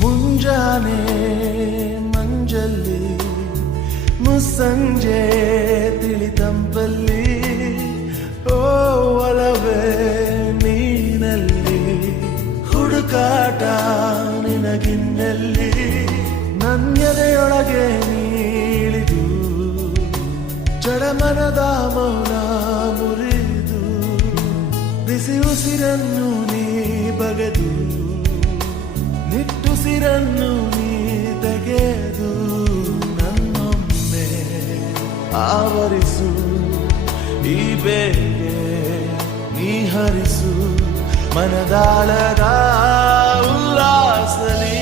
ಮುಂಜಾನೆ ಮಂಜಲ್ಲಿ ಮುಸ್ಸಂಜೆ ತಿಳಿತಂಪಲ್ಲಿ ಓ ಒಲವೇ ನೀನಲ್ಲಿ ಹುಡುಕಾಟ ನಿನಗಿನ್ನಲ್ಲಿ ನನ್ಯದೆಯೊಳಗೆ ನೀಳಿದು ಜಡಮನದ ಮೌನ ಮುರಿದು ಬಿಸಿ ಉಸಿರನ್ನು ನೀ ಬಗೆದು ನಿಟ್ಟುಸಿರನ್ನು ನೀ ತೆಗೆದು ನನ್ನೊಮ್ಮೆ ಆವರಿಸು ಈ ಬೇಗೆ ನೀ ಹರಿಸು ಮನದಾಳದ ಉಲ್ಲಾಸಲಿ